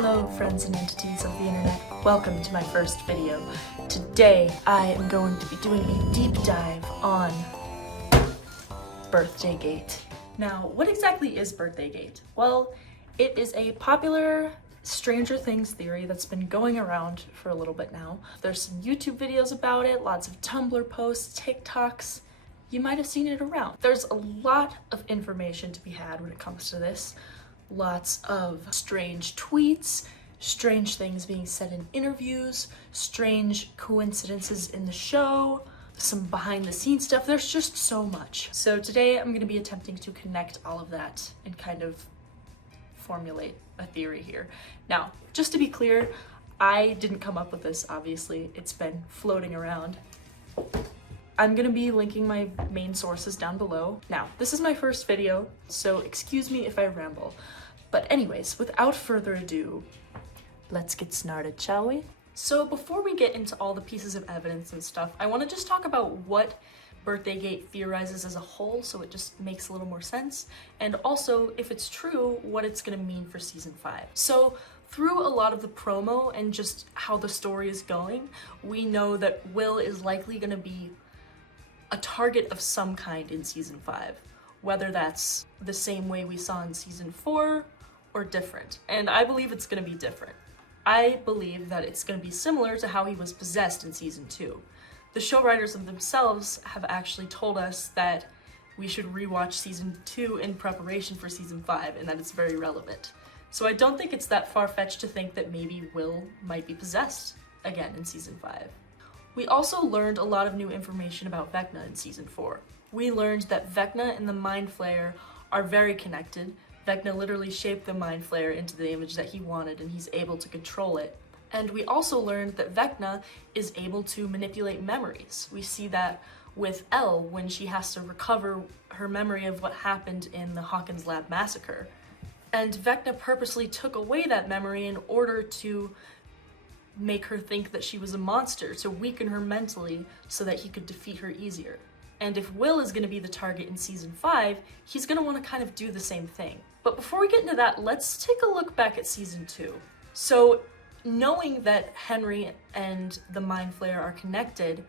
Hello friends and entities of the internet, welcome to my first video. Today I am going to be doing a deep dive on birthdaygate. Now, what exactly is birthdaygate? Well, it is a popular Stranger Things theory that's been going around for a little bit now. There's some YouTube videos about it, lots of Tumblr posts, TikToks. You might have seen it around. There's a lot of information to be had when it comes to this. Lots of strange tweets, strange things being said in interviews, strange coincidences in the show, some behind the scenes stuff. There's just so much. So today I'm going to be attempting to connect all of that and kind of formulate a theory here. Now, just to be clear, I didn't come up with this, obviously. It's been floating around. I'm gonna be linking my main sources down below. Now, this is my first video, so excuse me if I ramble. But anyways, without further ado, let's get started, shall we? So before we get into all the pieces of evidence and stuff, I wanna just talk about what birthdaygate theorizes as a whole, so it just makes a little more sense. And also, if it's true, what it's gonna mean for season 5. So through a lot of the promo and just how the story is going, we know that Will is likely gonna be a target of some kind in season 5, whether that's the same way we saw in season 4 or different. And I believe it's gonna be different. I believe that it's gonna be similar to how he was possessed in season 2. The show writers themselves have actually told us that we should rewatch season 2 in preparation for season 5, and that it's very relevant. So I don't think it's that far-fetched to think that maybe Will might be possessed again in season 5. We also learned a lot of new information about Vecna in season 4. We learned that Vecna and the MindFlayer are very connected. Vecna literally shaped the MindFlayer into the image that he wanted, and he's able to control it. And we also learned that Vecna is able to manipulate memories. We see that with Elle when she has to recover her memory of what happened in the Hawkins Lab massacre. And Vecna purposely took away that memory in order to make her think that she was a monster, to weaken her mentally so that he could defeat her easier. And if Will is going to be the target in season 5, he's going to want to kind of do the same thing. But before we get into that, let's take a look back at season 2. So, knowing that Henry and the MindFlayer are connected,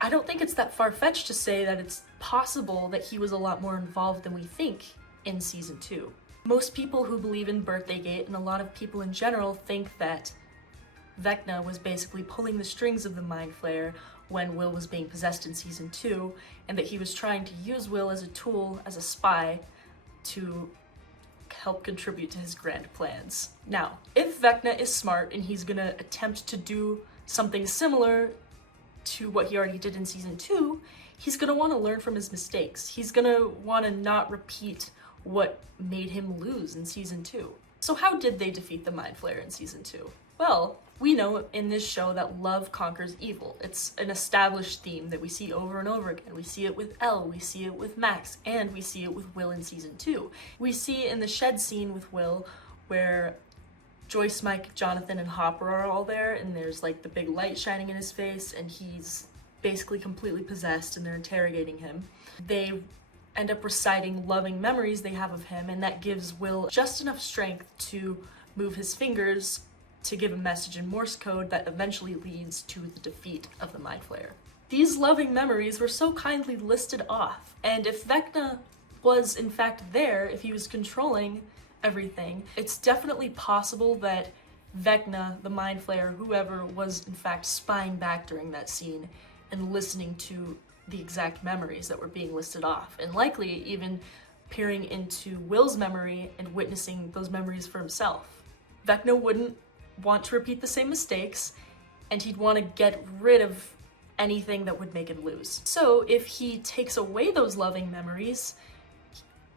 I don't think it's that far-fetched to say that it's possible that he was a lot more involved than we think in season 2. Most people who believe in birthdaygate, and a lot of people in general, think that Vecna was basically pulling the strings of the MindFlayer when Will was being possessed in season 2, and that he was trying to use Will as a tool, as a spy, to help contribute to his grand plans. Now, if Vecna is smart and he's gonna attempt to do something similar to what he already did in season 2, he's gonna want to learn from his mistakes. He's gonna want to not repeat what made him lose in season 2. So how did they defeat the MindFlayer in season 2? Well, we know in this show that love conquers evil. It's an established theme that we see over and over again. We see it with Elle, we see it with Max, and we see it with Will in season 2. We see in the shed scene with Will where Joyce, Mike, Jonathan, and Hopper are all there, and there's like the big light shining in his face, and he's basically completely possessed, and they're interrogating him. They end up reciting loving memories they have of him, and that gives Will just enough strength to move his fingers to give a message in Morse code that eventually leads to the defeat of the MindFlayer. These loving memories were so kindly listed off, and if Vecna was in fact there, if he was controlling everything, it's definitely possible that Vecna, the MindFlayer, whoever, was in fact spying back during that scene and listening to the exact memories that were being listed off, and likely even peering into Will's memory and witnessing those memories for himself. Vecna wouldn't want to repeat the same mistakes, and he'd want to get rid of anything that would make him lose. So if he takes away those loving memories,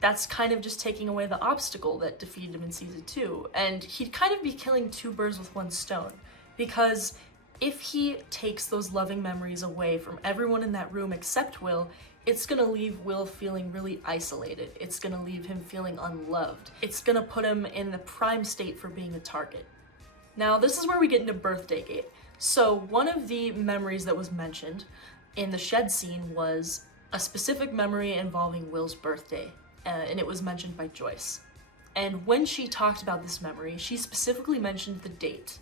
that's kind of just taking away the obstacle that defeated him in season 2, and he'd kind of be killing two birds with one stone, because if he takes those loving memories away from everyone in that room except Will, it's gonna leave Will feeling really isolated. It's gonna leave him feeling unloved. It's gonna put him in the prime state for being a target. Now, this is where we get into birthdaygate. So one of the memories that was mentioned in the shed scene was a specific memory involving Will's birthday, and it was mentioned by Joyce. And when she talked about this memory, she specifically mentioned the date.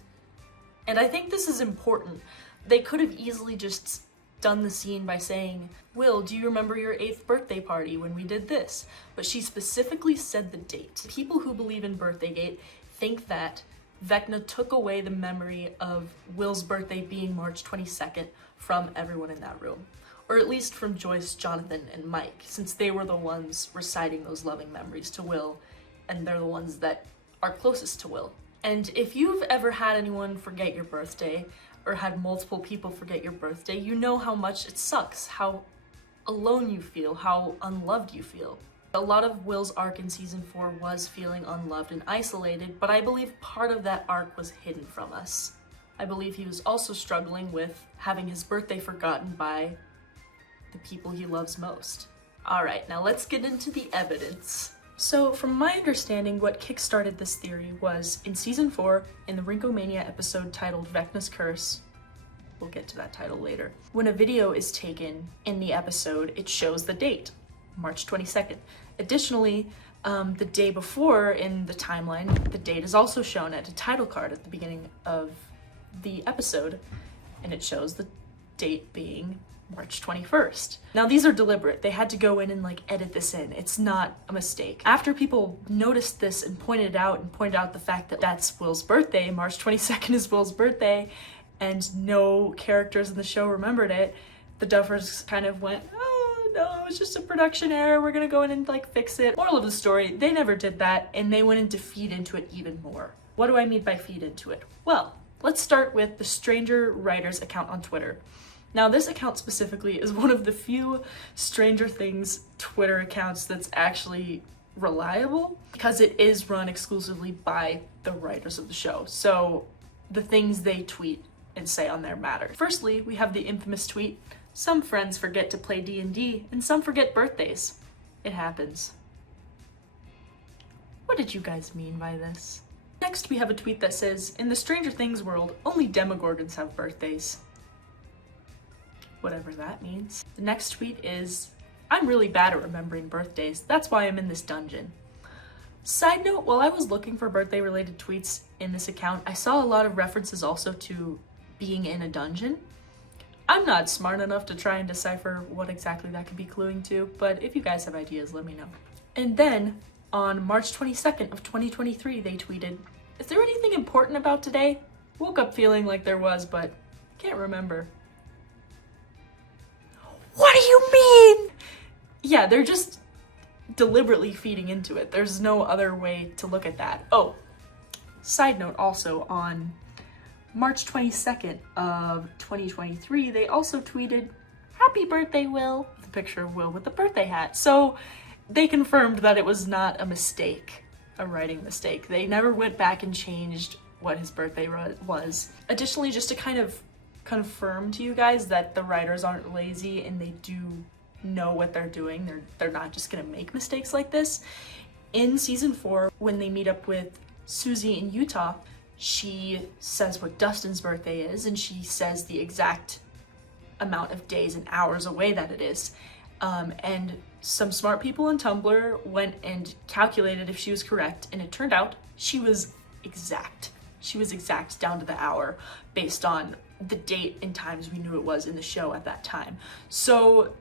And I think this is important. They could have easily just done the scene by saying, Will, do you remember your 8th birthday party when we did this? But she specifically said the date. People who believe in birthdaygate think that Vecna took away the memory of Will's birthday being March 22nd from everyone in that room. Or at least from Joyce, Jonathan, and Mike, since they were the ones reciting those loving memories to Will, and they're the ones that are closest to Will. And if you've ever had anyone forget your birthday, or had multiple people forget your birthday, you know how much it sucks, how alone you feel, how unloved you feel. A lot of Will's arc in season 4 was feeling unloved and isolated, but I believe part of that arc was hidden from us. I believe he was also struggling with having his birthday forgotten by the people he loves most. Alright, now let's get into the evidence. So, from my understanding, what kickstarted this theory was in season 4, in the Rinkomania episode titled Vecna's Curse. We'll get to that title later. When a video is taken in the episode, it shows the date, March 22nd. Additionally, the day before in the timeline, the date is also shown at a title card at the beginning of the episode, and it shows the date being March 21st. Now these are deliberate. They had to go in and edit this in. It's not a mistake. After people noticed this and pointed out the fact that that's Will's birthday, March 22nd is Will's birthday, and no characters in the show remembered it, the Duffers kind of went, oh no, it's just a production error, we're gonna go in and fix it. Moral of the story, they never did that, and they went in to feed into it even more. What do I mean by feed into it? Well, let's start with the Stranger Writers account on Twitter. Now, this account specifically is one of the few Stranger Things Twitter accounts that's actually reliable because it is run exclusively by the writers of the show. So the things they tweet and say on there matter. Firstly, we have the infamous tweet, some friends forget to play D&D and some forget birthdays. It happens. What did you guys mean by this? Next, we have a tweet that says, in the Stranger Things world, only Demogorgons have birthdays. Whatever that means. The next tweet is, I'm really bad at remembering birthdays. That's why I'm in this dungeon. Side note, while I was looking for birthday related tweets in this account, I saw a lot of references also to being in a dungeon. I'm not smart enough to try and decipher what exactly that could be cluing to, but if you guys have ideas, let me know. And then on March 22nd of 2023, they tweeted, is there anything important about today? Woke up feeling like there was, but can't remember. What do you mean? Yeah, they're just deliberately feeding into it. There's no other way to look at that. Oh, side note also, on March 22nd of 2023, they also tweeted, happy birthday, Will, with a picture of Will with the birthday hat. So they confirmed that it was not a mistake, a writing mistake. They never went back and changed what his birthday was. Additionally, just to kind of confirm to you guys that the writers aren't lazy and they do know what they're doing. They're not just gonna make mistakes like this. In season 4, when they meet up with Susie in Utah, she says what Dustin's birthday is, and she says the exact amount of days and hours away that it is. And some smart people on Tumblr went and calculated if she was correct, and it turned out she was exact. She was exact down to the hour based on the date and times we knew it was in the show at that time. So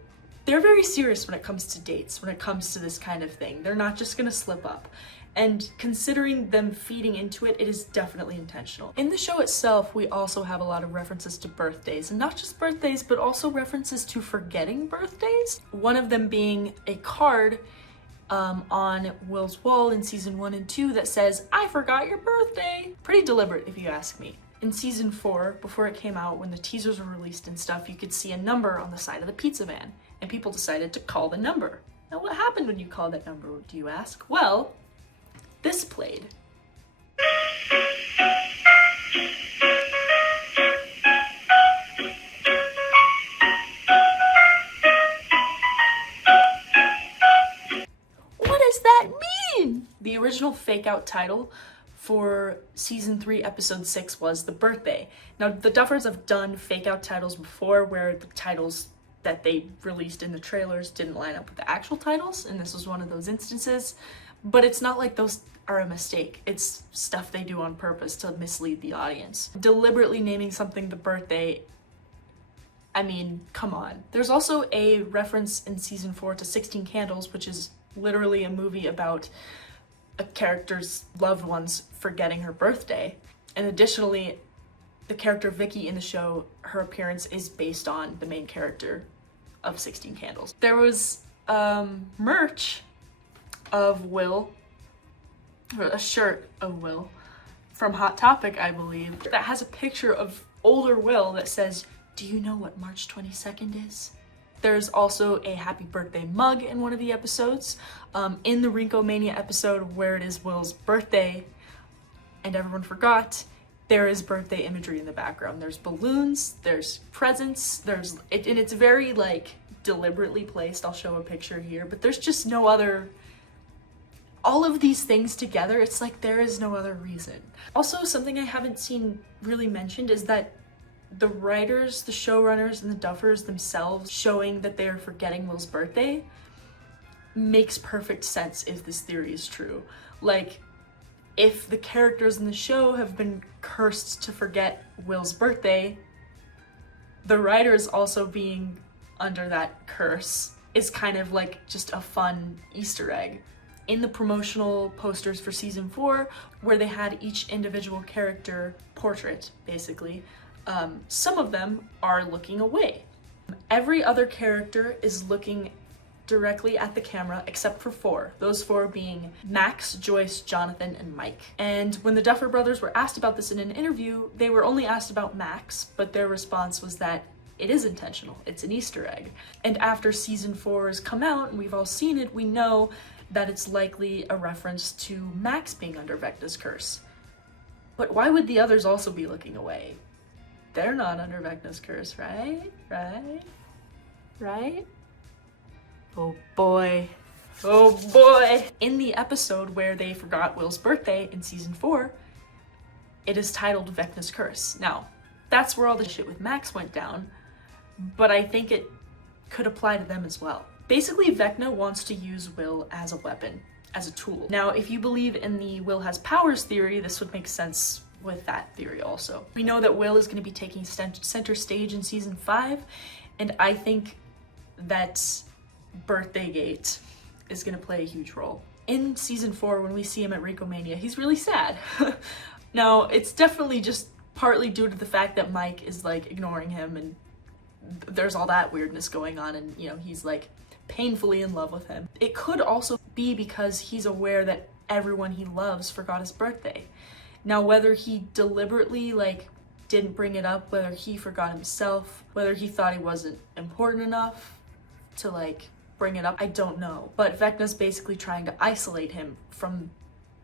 they're very serious when it comes to dates, when it comes to this kind of thing. They're not just gonna slip up. And considering them feeding into it, it is definitely intentional. In the show itself, we also have a lot of references to birthdays, and not just birthdays, but also references to forgetting birthdays. One of them being a card on Will's wall in season 1 and 2 that says, I forgot your birthday. Pretty deliberate if you ask me. In season 4, before it came out, when the teasers were released and stuff, you could see a number on the side of the pizza van, and people decided to call the number. Now what happened when you called that number, do you ask? Well, this played. What does that mean? The original fake out title for season 3 episode 6 was The Birthday. Now the Duffers have done fake out titles before where the titles that they released in the trailers didn't line up with the actual titles, and this was one of those instances. But it's not like those are a mistake. It's stuff they do on purpose to mislead the audience. Deliberately naming something the birthday, I mean, come on. There's also a reference in season 4 to 16 Candles, which is literally a movie about a character's loved ones forgetting her birthday. And additionally, the character Vicky in the show, her appearance is based on the main character of 16 Candles. There was merch of Will, or a shirt of Will, from Hot Topic, I believe, that has a picture of older Will that says, "Do you know what March 22nd is?" There's also a happy birthday mug in one of the episodes. In the Rinkomania episode where it is Will's birthday and everyone forgot, there is birthday imagery in the background. There's balloons, there's presents, and it's very like deliberately placed. I'll show a picture here, but there's just no other, all of these things together, it's like there is no other reason. Also, something I haven't seen really mentioned is that the writers, the showrunners, and the duffers themselves showing that they are forgetting Will's birthday makes perfect sense if this theory is true. Like, if the characters in the show have been cursed to forget Will's birthday, the writers also being under that curse is kind of like just a fun Easter egg. In the promotional posters for season 4, where they had each individual character portrait, basically, some of them are looking away. Every other character is looking directly at the camera except for 4. Those 4 being Max, Joyce, Jonathan, and Mike. And when the Duffer brothers were asked about this in an interview, they were only asked about Max, but their response was that it is intentional. It's an Easter egg. And after season 4 has come out and we've all seen it, we know that it's likely a reference to Max being under Vecna's curse. But why would the others also be looking away? They're not under Vecna's curse, right? Right? Oh boy. Oh boy. In the episode where they forgot Will's birthday in season 4, it is titled Vecna's Curse. Now, that's where all the shit with Max went down, but I think it could apply to them as well. Basically, Vecna wants to use Will as a weapon, as a tool. Now, if you believe in the Will has powers theory, this would make sense with that theory also. We know that Will is going to be taking center stage in season 5, and I think that birthdaygate is going to play a huge role. In season 4, when we see him at Rinkomania, he's really sad. Now, it's definitely just partly due to the fact that Mike is like ignoring him and there's all that weirdness going on, and you know, he's like painfully in love with him. It could also be because he's aware that everyone he loves forgot his birthday. Now, whether he deliberately like didn't bring it up, whether he forgot himself, whether he thought he wasn't important enough to like bring it up, I don't know. But Vecna's basically trying to isolate him from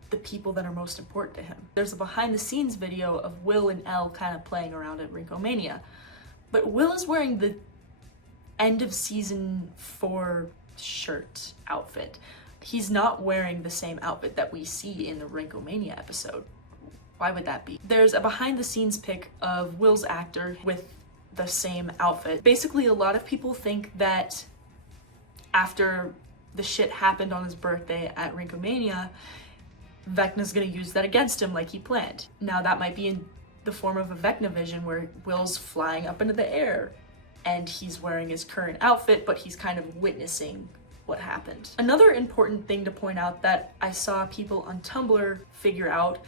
the people that are most important to him. There's a behind the scenes video of Will and Elle kind of playing around at Rinkomania. But Will is wearing the end of season 4 shirt outfit. He's not wearing the same outfit that we see in the Rinkomania episode. Why would that be? There's a behind the scenes pic of Will's actor with the same outfit. Basically, a lot of people think that after the shit happened on his birthday at Rinkomania, Vecna's gonna use that against him like he planned. Now, that might be in the form of a Vecna vision where Will's flying up into the air and he's wearing his current outfit, but he's kind of witnessing what happened. Another important thing to point out that I saw people on Tumblr figure out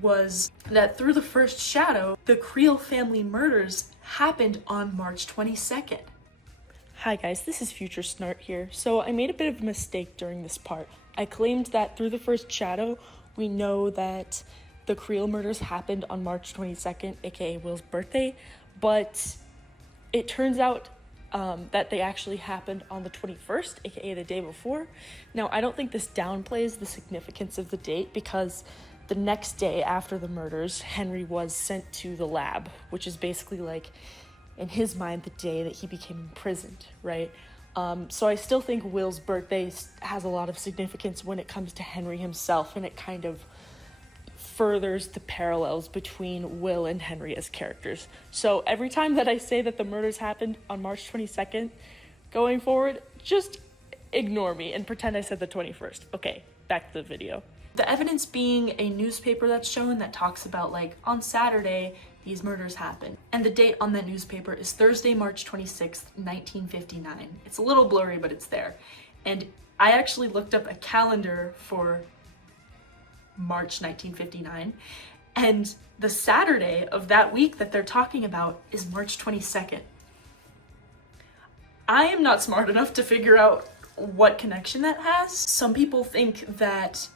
was that through the first shadow, the Creel family murders happened on March 22nd. Hi guys, this is Future Snart here. So I made a bit of a mistake during this part. I claimed that through the first shadow, we know that the Creel murders happened on March 22nd, aka Will's birthday, but it turns out that they actually happened on the 21st, aka the day before. Now, I don't think this downplays the significance of the date because the next day after the murders, Henry was sent to the lab, which is basically like, in his mind, the day that he became imprisoned, right? So I still think Will's birthday has a lot of significance when it comes to Henry himself, and it kind of furthers the parallels between Will and Henry as characters. So every time that I say that the murders happened on March 22nd, going forward, just ignore me and pretend I said the 21st. Okay, back to the video. The evidence being a newspaper that's shown that talks about, like, on Saturday, these murders happened. And the date on that newspaper is Thursday, March 26th, 1959. It's a little blurry, but it's there. And I actually looked up a calendar for March 1959, and the Saturday of that week that they're talking about is March 22nd. I am not smart enough to figure out what connection that has. Some people think that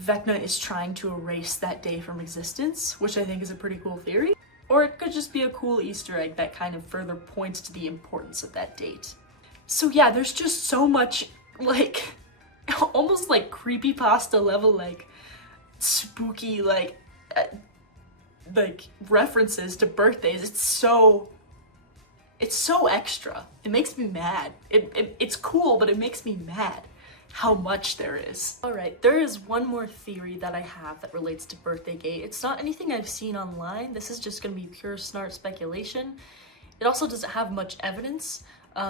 Vecna is trying to erase that day from existence, which I think is a pretty cool theory. Or it could just be a cool Easter egg that kind of further points to the importance of that date. So yeah, there's just so much, like, almost like creepypasta level, like, spooky, like references to birthdays. It's so extra. It makes me mad. It's cool, but it makes me mad how much there is. All right, there is one more theory that I have that relates to birthdaygate. It's not anything I've seen online. This is just gonna be pure snart speculation. It also doesn't have much evidence.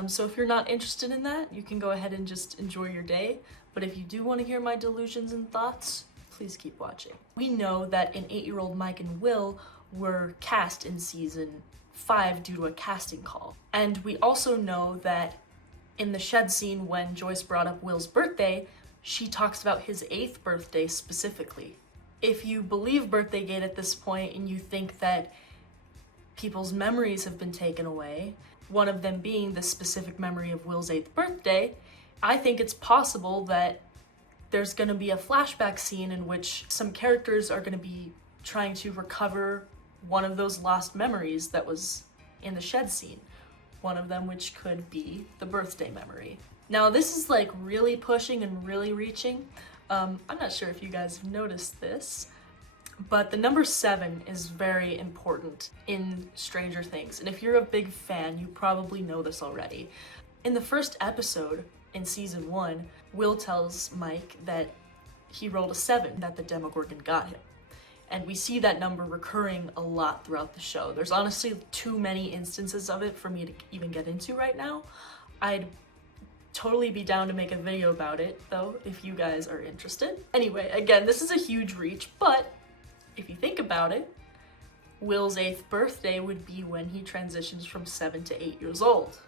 So if you're not interested in that, you can go ahead and just enjoy your day. But if you do want to hear my delusions and thoughts, please keep watching. We know that an 8-year-old Mike and Will were cast in season 5 due to a casting call. And we also know that in the shed scene when Joyce brought up Will's birthday, she talks about his 8th birthday specifically. If you believe birthdaygate at this point and you think that people's memories have been taken away, one of them being the specific memory of Will's 8th birthday, I think it's possible that there's gonna be a flashback scene in which some characters are gonna be trying to recover one of those lost memories that was in the shed scene. One of them which could be the birthday memory. Now this is like really pushing and really reaching. I'm not sure if you guys have noticed this, but the number 7 is very important in Stranger Things. And if you're a big fan, you probably know this already. In the first episode in season 1, Will tells Mike that he rolled a 7, that the Demogorgon got him. And we see that number recurring a lot throughout the show. There's honestly too many instances of it for me to even get into right now. I'd totally be down to make a video about it, though, if you guys are interested. Anyway, again, this is a huge reach, but if you think about it, Will's 8th birthday would be when he transitions from 7 to 8 years old.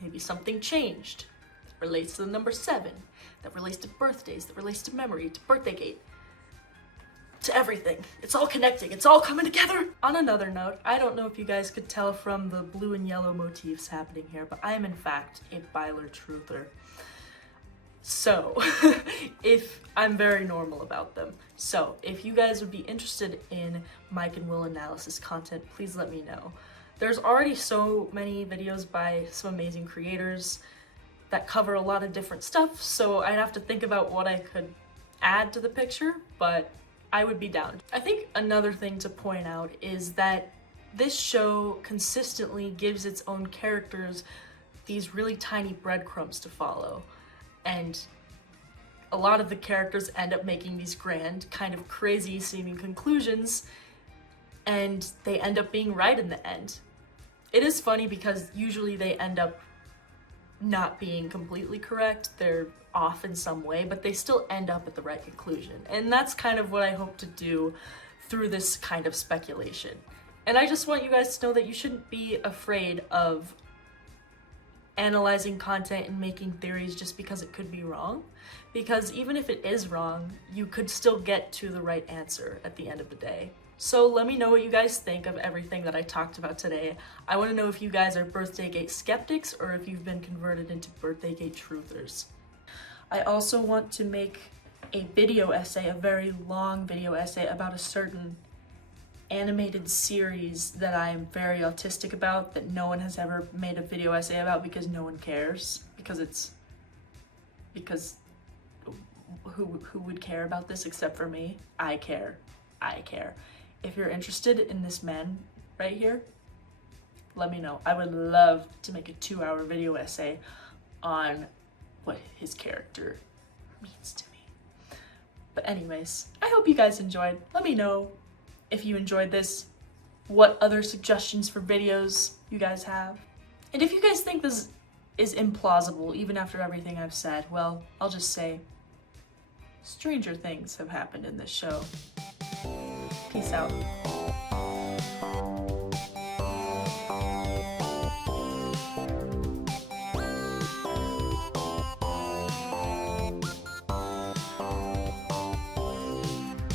Maybe something changed that relates to the number 7, that relates to birthdays, that relates to memory, to birthdaygate, to everything. It's all connecting. It's all coming together. On another note, I don't know if you guys could tell from the blue and yellow motifs happening here, but I am in fact a Byler truther. So, if I'm very normal about them. So, if you guys would be interested in Mike and Will analysis content, please let me know. There's already so many videos by some amazing creators that cover a lot of different stuff, so I'd have to think about what I could add to the picture, but I would be down. I think another thing to point out is that this show consistently gives its own characters these really tiny breadcrumbs to follow. And a lot of the characters end up making these grand, kind of crazy seeming conclusions, and they end up being right in the end. It is funny because usually they end up not being completely correct. They're off in some way, but they still end up at the right conclusion. And that's kind of what I hope to do through this kind of speculation. And I just want you guys to know that you shouldn't be afraid of analyzing content and making theories just because it could be wrong. Because even if it is wrong, you could still get to the right answer at the end of the day. So let me know what you guys think of everything that I talked about today. I want to know if you guys are birthdaygate skeptics or if you've been converted into birthdaygate truthers. I also want to make a video essay, a very long video essay about a certain animated series that I am very autistic about, that no one has ever made a video essay about because no one cares. Because who would care about this except for me? I care. If you're interested in this man right here, let me know. I would love to make a 2-hour video essay on what his character means to me. But anyways, I hope you guys enjoyed. Let me know if you enjoyed this, what other suggestions for videos you guys have. And if you guys think this is implausible, even after everything I've said, well, I'll just say, stranger things have happened in this show. Peace out.